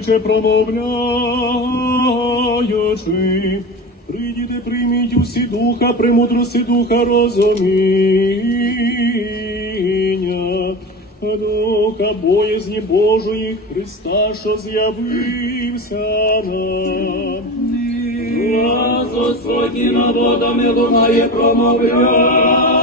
Чи промовляючи, прийдіте, прийміть усі духа, премудрості духа розуміння, духа боязні Божої Христа, що з'явився нам. Глас Господній над водами лунає промовляючи.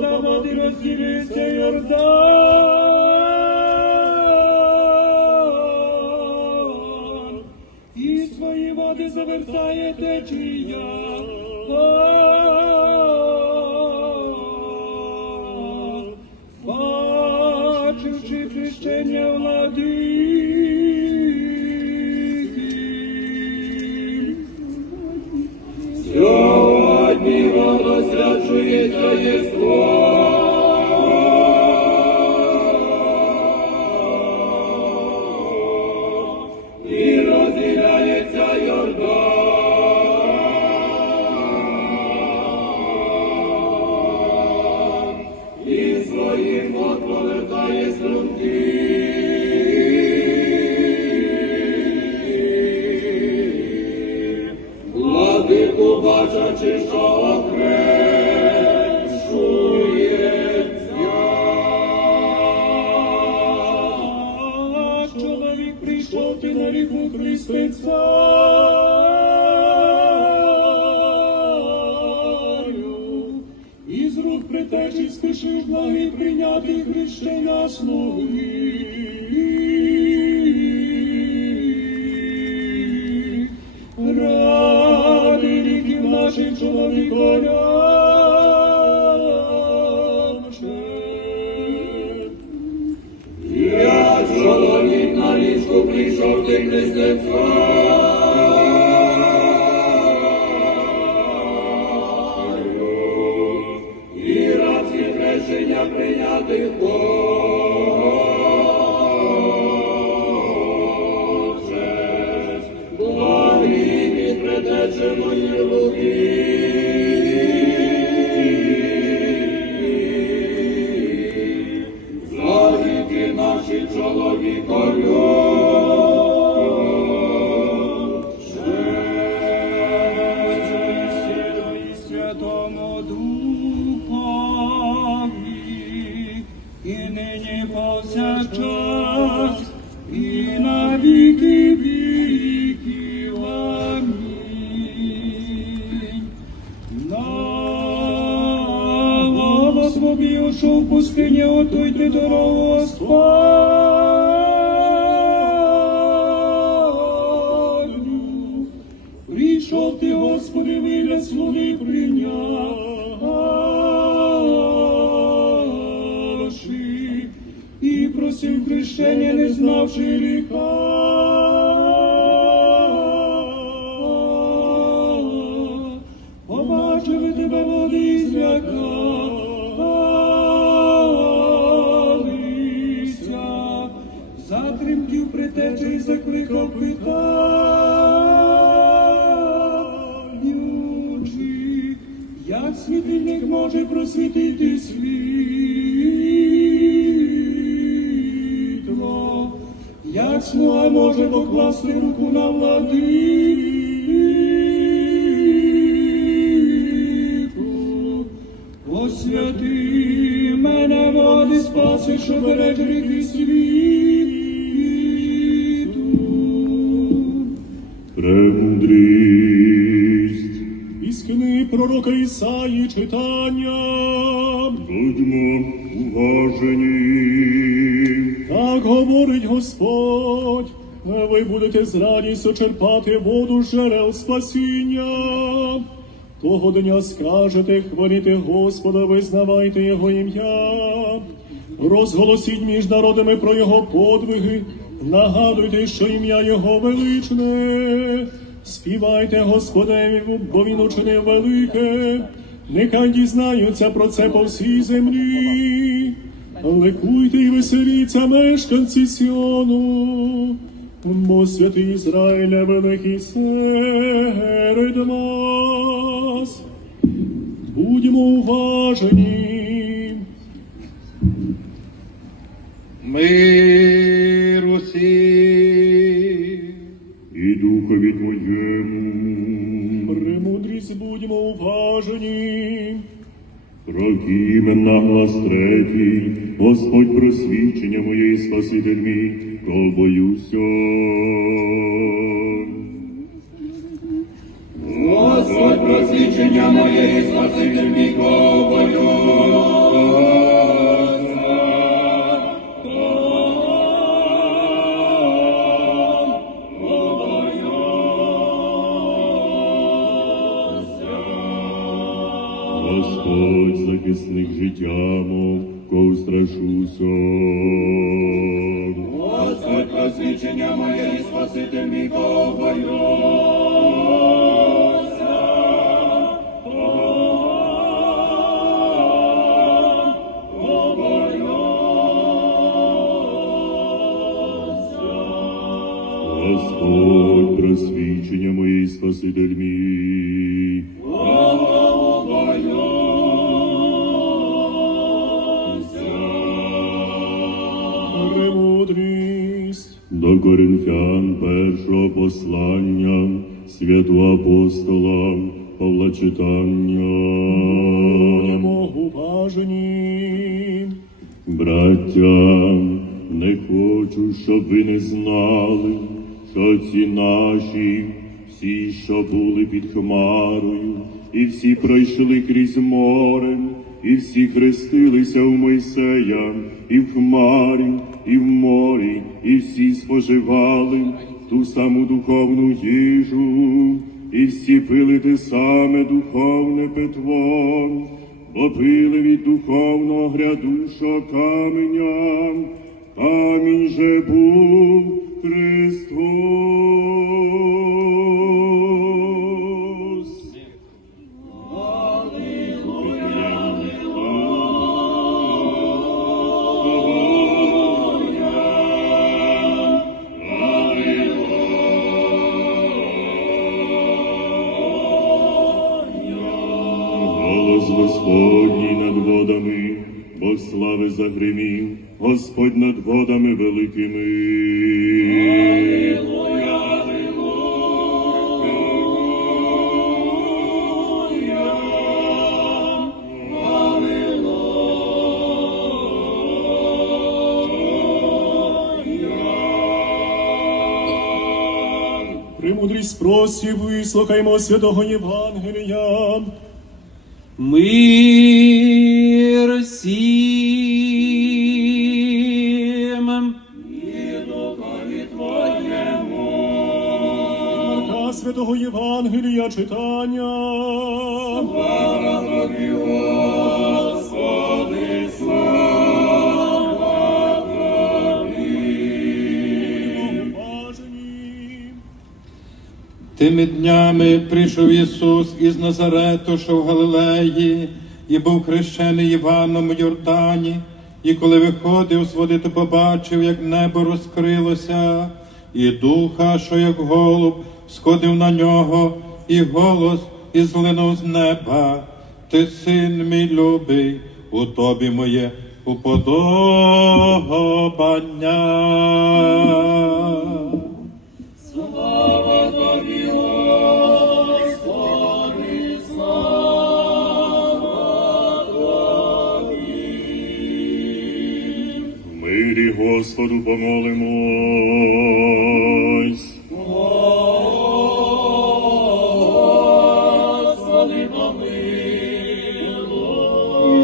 Olamadı gözünün seyrda повертає струнки. Прийшов ти Христецарю, голос мобію, що в пустині, отуйте дорогу Господню. Прийшов ти, Господи, вигляд слуги прийнявши, і просив хрещення, не знавши гріха. Закликав питаючи, як світильник може просвітити світло, як слуга може покласти руку на владику. Освяти мене води спаси, що береж ріки світу. Пророка Ісаї читання. будьмо уважені, Так говорить Господь, ви будете з радістю черпати воду з джерел спасіння. Того дня скажете, хваліте Господа, визнавайте Його ім'я, розголосіть між народами про Його подвиги, нагадуйте, що ім'я Його величне, співайте Господеві, бо Він учинив велике, нехай дізнаються про це по всій землі. Ликуйте і веселіться, мешканці Сіону, бо святий Ізраїля великий серед нас. Будьмо уважені. Мир усім. Духові Твоєму. Премудрість будьмо уважені. Прокимен на глас третій, Господь просвічення моє і Спаситель мій, кого боюся. Господь просвічення моє і спаситель мій кого боюся. Господь захисник життя мов, кого страшуся. Господь просвічення моє і спаситель мій кого боюся. Господь просвічення моє і Спаситель мій. Коринфян першого послання святого апостола Павла читання. Будьмо уважені. Браття, не хочу, щоб ви не знали, що ці наші, всі, що були під хмарою, і всі пройшли крізь море, і всі хрестилися у Мойсея, і в хмарі, і в морі, і всі споживали ту саму духовну їжу, і всі пили те саме духовне питво бо пили від духовного грядущого каменя, камінь же був Христос. Господній над водами, Бог слави загримів, Господь над водами великими. Премудрість просі, вислухаймо святого Євангелія. Мир Тими днями прийшов Ісус із Назарету, що в Галилеї, і був хрещений Іваном у Йордані, і коли виходив з води, то побачив, як небо розкрилося, і духа, що як голуб, сходив на нього, і голос ізлинув з неба. Ти син мій любий, у тобі моє уподобання. Господу помолимось.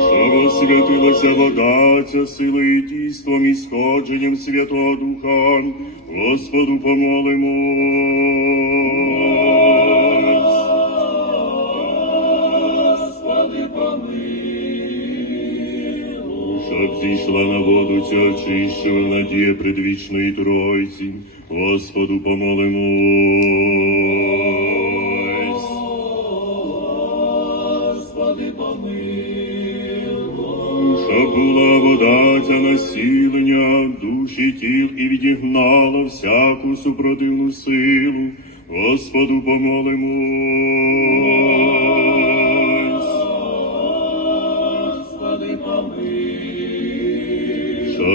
Щоб освятилася вода ця силою і дійством і сходженням Святого Духа, Господу помолимось. Зійшла на воду цю очищував надія предвічної Тройці. Господу помолимось. Господи, помилуй. Щоб була вода ця насілення душі тіл і відігнала всяку супротивну силу. Господу помолимось.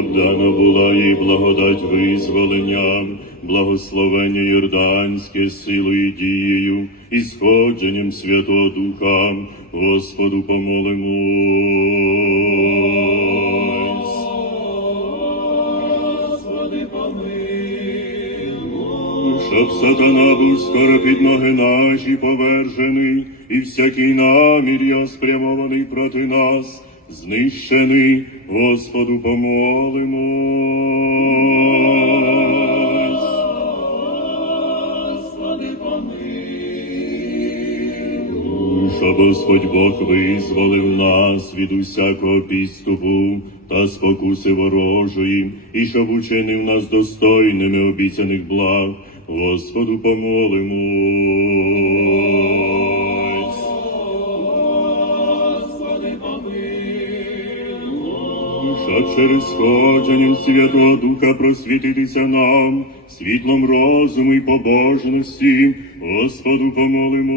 Щоб дана була їй благодать визволенням, благословення Йорданське силою дією і сходженням Святого Духа, Господу помолимось. Господи, помилуй. Щоб сатана був скоро під ноги наші повержений, і всякий намір його спрямований проти нас, знищений, Господу помолимось. Господи, помилуй. Господь Бог визволив нас від усякого підступу та спокуси ворожої, і щоб учинив нас достойними обіцяних благ, Господу помолимось. Помилуй. Через сходження Святого Духа просвітитися нам, світлом розуму і побожності, Господу помолимось.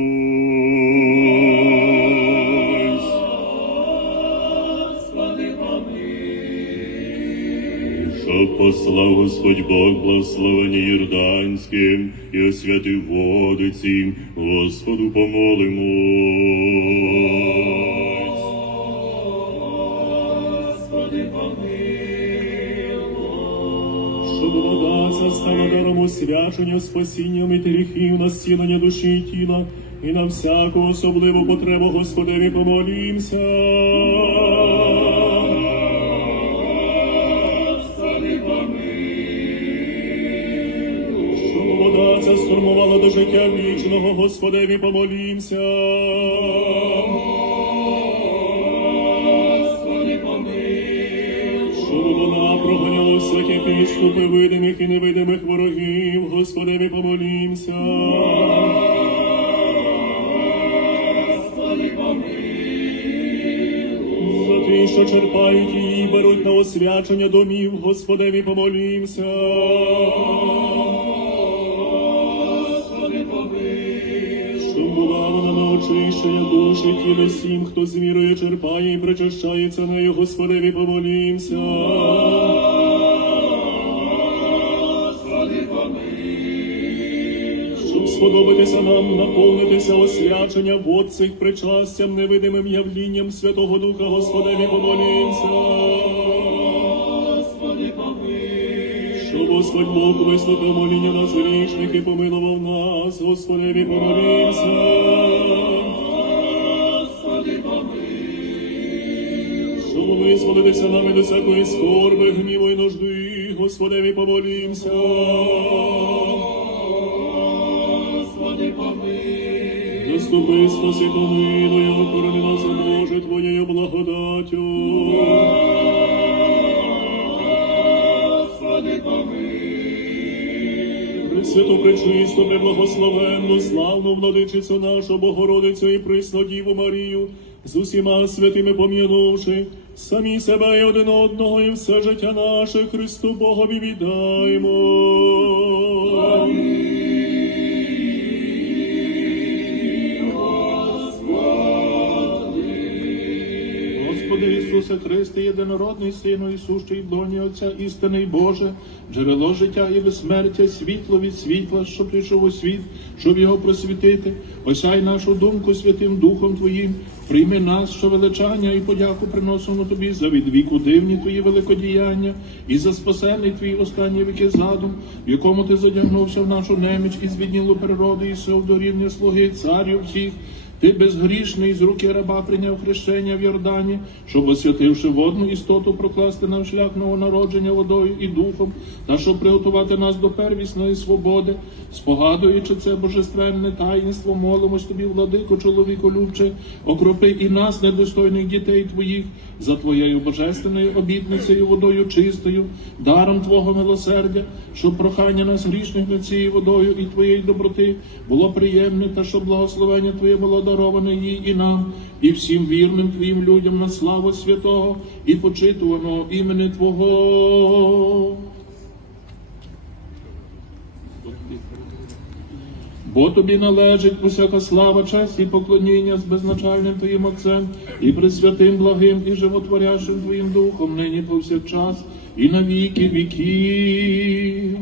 Господи, помилуй. Щоб послав Господь Бог благословення Йорданським і освятив води ці, Господу помолимось. Даром освячення, спасінням і гріхів, насілення душі і тіла, і на всяку особливу потребу Господеві помолімся. Щоб вода ця стурмувала до життя вічного, Господеві помолімся. Всякі підступи видимих і невидимих ворогів, Господеві помолімся. Господи, помилуй. За ті, що черпають її, беруть на освячення домів, Господеві помолімся. Господи, помилуй. Щоб була вона на очищення душі тіла всім, хто з вірою черпає і причащається нею, Господеві помолімся. Сподобатися нам наповнитися освячення вод цих причастям, невидимим явлінням Святого Духа, Господеві помолімся. Господи, помилуй. Щоб Господь Бог вислухав моління нас грішних і помилував нас, Господеві помолімся. Господи, помилуй. Щоб визволитися нам від усякої скорби, гніву і нужди, Господеві помолімся. Господи, помилуй. Заступи, спаси, помилуй, охорони нас, Боже, Твоєю благодаттю. Господи, помилуй. Пресвяту, пречисту, преблагословенну, славну владичицю нашу, Богородицю і присну Діву Марію, з усіма святими пом'янувши, самі себе і один одного, і все життя наше Христу Богові віддаймо. Господи Ісусе Христе, єдинородний Сину, Ісущий в доні Отця істини й Боже, джерело життя і безсмертя, світло від світла, що прийшов у світ, щоб його просвітити. Осяй нашу думку Святим Духом Твоїм, прийми нас, що величання і подяку приносимо Тобі за відвіку дивні Твої великодіяння і за спасений Твій останній віки задум, в якому Ти задягнувся в нашу неміч і звіднілу природу і сил до рівня слуги, царю всіх, Ти безгрішний з руки раба прийняв хрещення в Йордані, щоб освятивши водну істоту, прокласти нам шлях новонародження водою і духом, та щоб приготувати нас до первісної свободи, спогадуючи це божественне таїнство, молимось тобі, владико, чоловіко любче, окропи і нас, недостойних дітей твоїх, за твоєю божественною обітницею, водою чистою, даром Твого милосердя, щоб прохання нас грішних над цією водою і Твоєї доброти було приємне, та щоб благословення Твоє було дароване їй і нам, і всім вірним Твоїм людям на славу святого і почитуваного імені Твого. Бо тобі належить усяка слава, честь і поклоніння з безначальним Твоїм Отцем, і пресвятим благим, і животворящим Твоїм Духом, нині повсякчас, і на віки віків.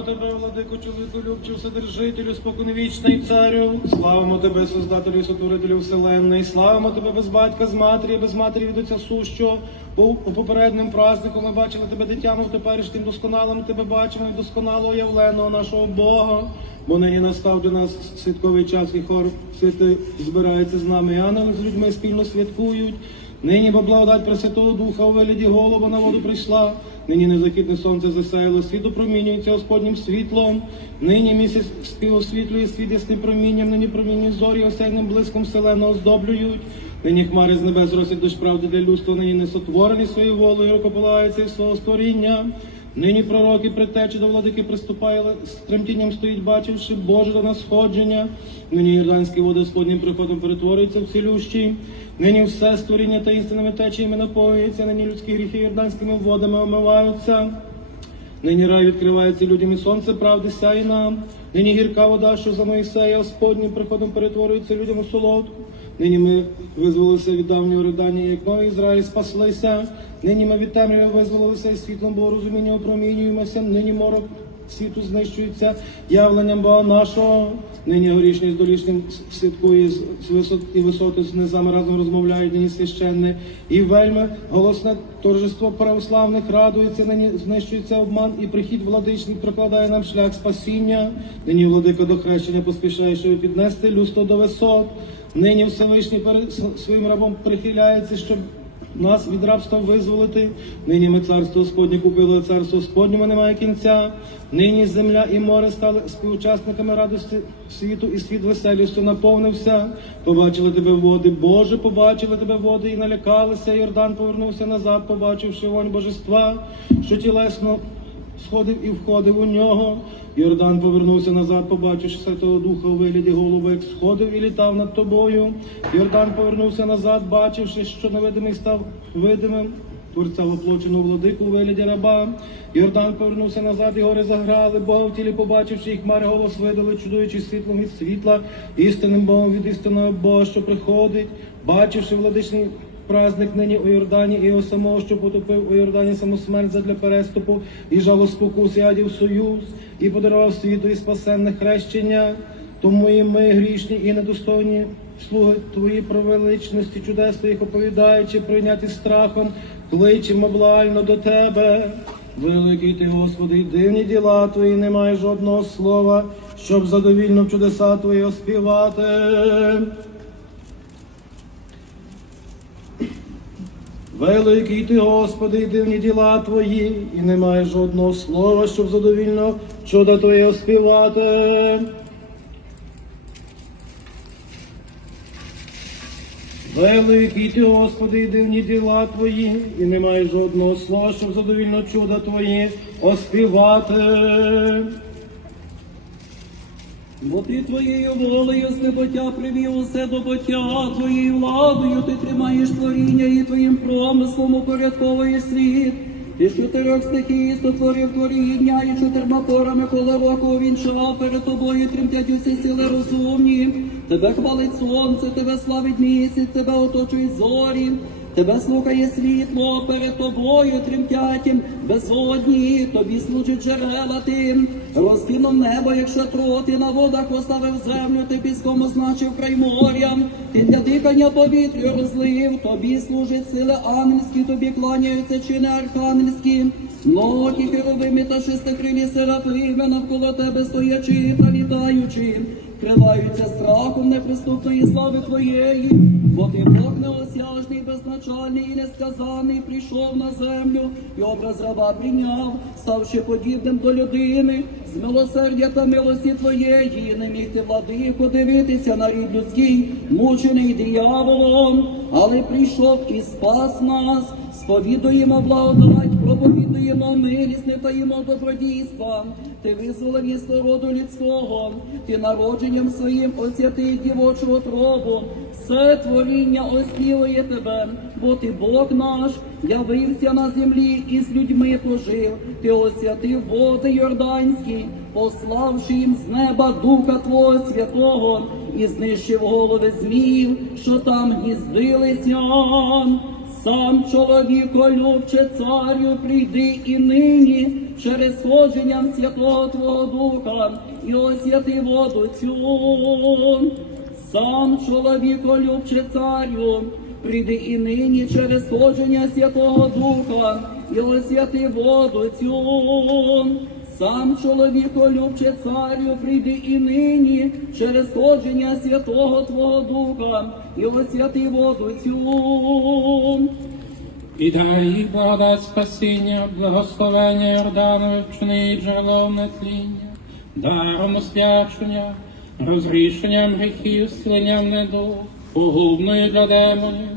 Славимо тебе, владико, чоловіку любчу, вседержителю, споконвічний царю. Славимо тебе, создателю сотворителю вселенної. Славимо тебе без батька, з матері, без матері від отця сущого. У, у попереднім празднику ми бачили тебе дитями, в теперішнім досконалим тебе бачимо і досконало явленого нашого Бога. Бо нині настав до нас святковий час, і хор святи збирається з нами. І ангели з людьми спільно святкують. Нині бо благодать Пресвятого Духа у вигляді голова на воду прийшла. Нині незахідне сонце засяяло, світ опромінюється Господнім світлом. Нині місяць співосвітлює світ ясним промінням, нині промінні зорі осяйним блиском вселено оздоблюють. Нині хмари з небес росять дощ правди для людства, нині не сотворені своєю волею, рукополагаються і свого створіння. Нині пророки предтечі до владики приступає, з тремтінням стоїть, бачивши Боже до нас сходження. Нині Йорданські води Господнім приходом перетворюються в цілющі. Нині все створіння та істинними течіями напоюється, нині людські гріхи йорданськими водами омиваються. Нині рай відкривається людям і сонце правди сяє нам. Нині гірка вода, що за Моїсея Господнім приходом перетворюється людям у солодку. Нині ми визволилися від давнього ридання, як новий Ізраїль спаслися. Нині ми від темряви визволилися і світлом Богорозуміння опромінюємося. Нині морок світу знищується явленням Бога нашого. Нині горішні з долішнім святкує з висот і висоти з низами разом розмовляють, нині священне і вельми голосне торжество православних радується, нині знищується обман і прихід владичний прокладає нам шлях спасіння. Нині владика до хрещення поспішає, щоб піднести людство до висот. Нині Всевишній перед своїм рабом прихиляється, щоб нас від рабства визволити. Нині ми царство Господнє купили, царство Господньому немає кінця. Нині земля і море стали співучасниками радості світу, і світ веселістю наповнився. Побачили тебе води, Боже, побачили тебе води і налякалися. Йордан повернувся назад, побачивши вонь божества, що тілесно сходив і входив у нього. Йордан повернувся назад, побачивши Святого Духа у вигляді голуби, як сходив і літав над тобою. Йордан повернувся назад, бачивши, що невидимий став видимим. Творця воплоченого владику у вигляді раба. Йордан повернувся назад, і гори заграли, Бога в тілі побачивши, і хмари голос видали, чудуючи світлом від світла, істинним Богом від істинного Бога, що приходить, бачивши владичний праздник нині у Йордані, і його самого, що потопив у Йордані саму смерть задля переступу, і жало спокус, адів союз, і подарував світу і спасенне хрещення. Тому і ми грішні і недостойні слуги Твої про величності чудес Твоїх оповідаючи, прийняті страхом, кличемо благально до Тебе. Великий ти, Господи, дивні діла Твої, немає жодного слова, щоб задовільно чудеса Твої оспівати. Великий ти, Господи, і дивні діла Твої, і немає жодного слова, щоб задовільно чуда Твоє оспівати. Великий ти, Господи, і дивні діла Твої, і немає жодного слова, щоб задовільно чуда Твої оспівати. Бо ти твоєю волею з небоття привів усе до боття, твоєю владою ти тримаєш творіння і твоїм промислом упорядковуєш світ. Ти з чотирьох стихій створив творіння, і чотирма порами коло року увінчав перед тобою тремтять усі сили розумні. Тебе хвалить сонце, тебе славить місяць, тебе оточують зорі. Тебе слухає світло, перед тобою тремтятім безодні, тобі служить джерела тим, розкинув небо, як шатро, ти на водах поставив землю, ти піском означив край моря, ти для дихання повітря розлив, тобі служить сили ангельські, тобі кланяються чини архангельські, Ноті херовими та шестикрилі серафими навколо тебе стоячи та літаючи, криваються страхом неприступної слави Твоєї, бо ти Бог неосяжний, безначальний і несказаний, прийшов на землю і образ раба прийняв, ставши подібним до людини, з милосердя та милості Твоєї, не міг ти владико дивитися на рід людський, мучений дияволом, але прийшов і спас нас. Сповідуємо благодать, проповідуємо милість, не таїмо добродійства. Ти визволив із роду людського, ти народженням своїм освятий дівочого тробу. Все творіння оспівує тебе, бо ти Бог наш, явився на землі і з людьми пожив. Ти освятив води Йорданські, пославши їм з неба Духа Твого Святого, і знищив голови зміїв, що там гніздилися. Сам чоловіко любче царю, прийди і нині через сходженням Святого Твого Духа і освяти воду цю. Сам чоловіко любче царю, прийди і нині через сходження Святого Духа і освяти воду цю. Сам чоловіко любче царю, прийди і нині через сходження Святого Твого Духа і освяти воду цю. І дай благодать спасіння, благословення Йорданове, вчини джерелом нетління, даром освячення, розрішенням гріхів, зціленням недуг, погубною для демонів,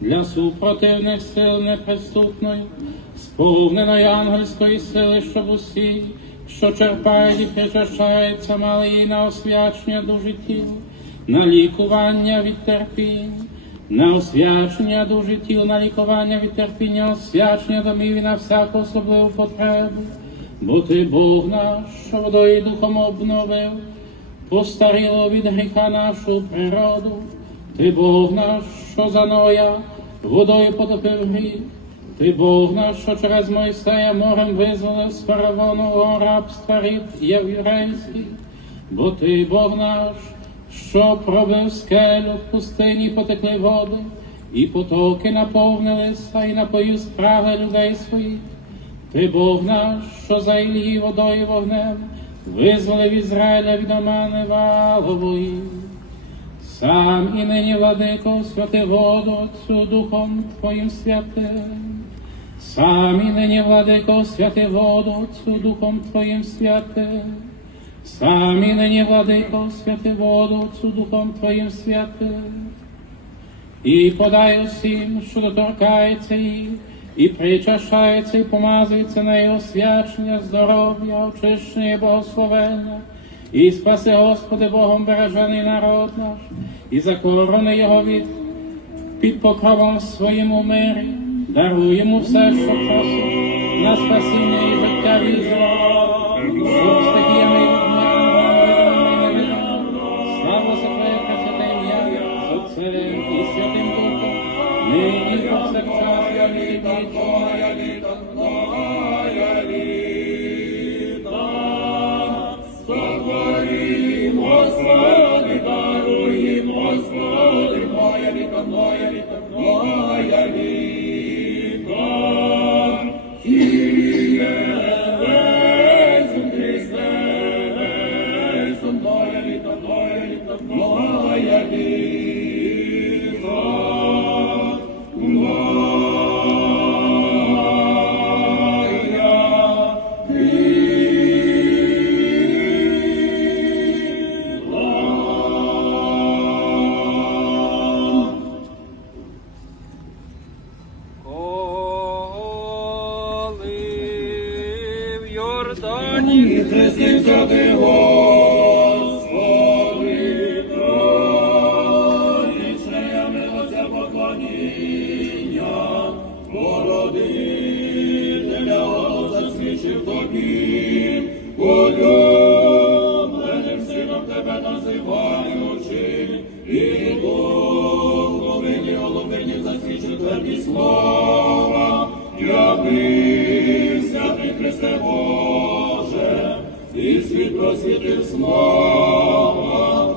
для супротивних сил неприступної, сповненої ангельської сили, щоб усі, що черпають і причащаються, мали її на освячення душі тіл, на лікування від терпінь на освячення душі тіл, на лікування від терпіння, освячення домів і на всяку особливу потребу. Бо ти Бог наш, що водою духом обновив, постаріло від гріха нашу природу. Ти Бог наш, що за Ноя водою потопив гріх. Ти Бог наш, що через Мойсея морем визволив з фараонового рабства рід єврейський. Бо ти Бог наш, що пробив скелю в пустині потекли води, і потоки наповнилися, і напоїв спраги людей своїх. Ти Бог наш, що за Ілії водою вогнем, визволив Ізраїля від омани валової. Сам і нині, владико, святи воду Отцю Духом Твоїм святим. Сам і нині, владико, святи воду Отцю Духом Твоїм святим. Сам нині, владико, святи воду Отцю Духом Твоїм святим. І подай усім, що доторкається їх, і причащається, і помазується нею освячення, здоров'я, очищення і благословення. І спаси, Господи, Богом бережений народ наш, і закорони його від під покровом своїм у мирі, даруй йому все, що просить, на спасіння і життя візра, щоб Христе Боже, і світ просвітив слава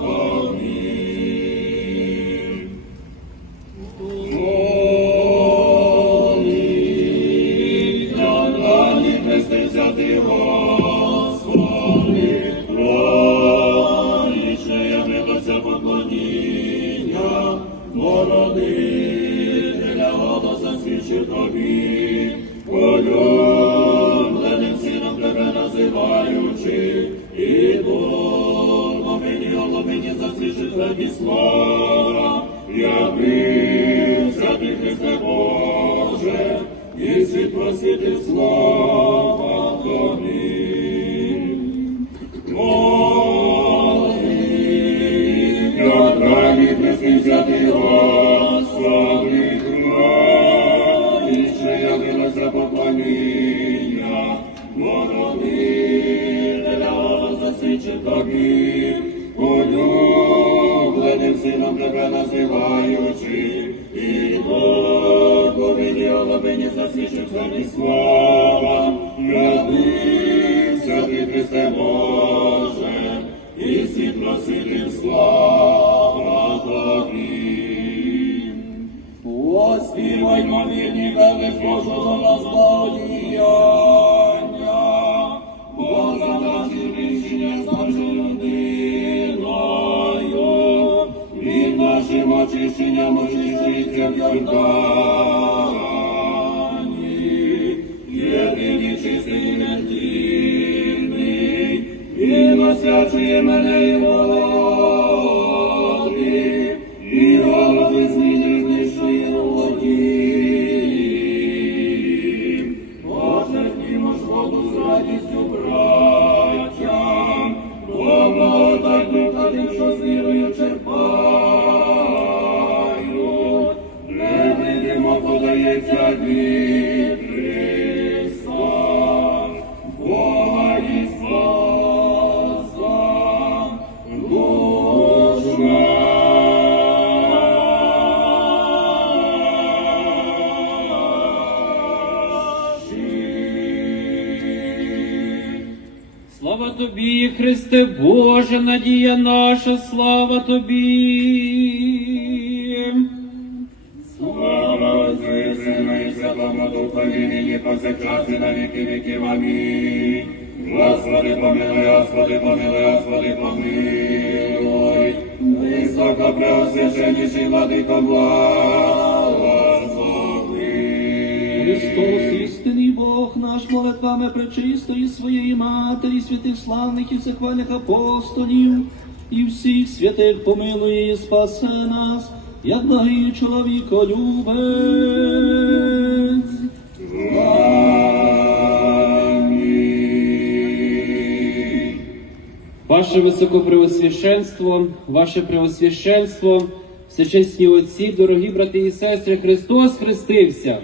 тобі я бився, ти Христе Боже, і світ просити слава тобі. Молитва, далі приснився ти, Господи, називаючи, і Боговині оловині засвічив самі слава, родився ти Христе Боже, і світ просити слава насвячує мене і слава тобі. Слава Отцю і Сину і Святому Духові, нині повсякчас і на віки віків. Амінь. Господи, помилуй, Господи, помилуй, Господи, помилуй. Високо преосвященніший владико благослови. Христос, істинний Бог наш, молитвами пречистої своєї Матері, святих славних і всехвальних апостолів, і всіх святих помилує і спасе нас, як благий чоловіколюбець. Ваше Високопреосвященство, Ваше Преосвященство, всечесні отці, дорогі брати і сестри, Христос хрестився.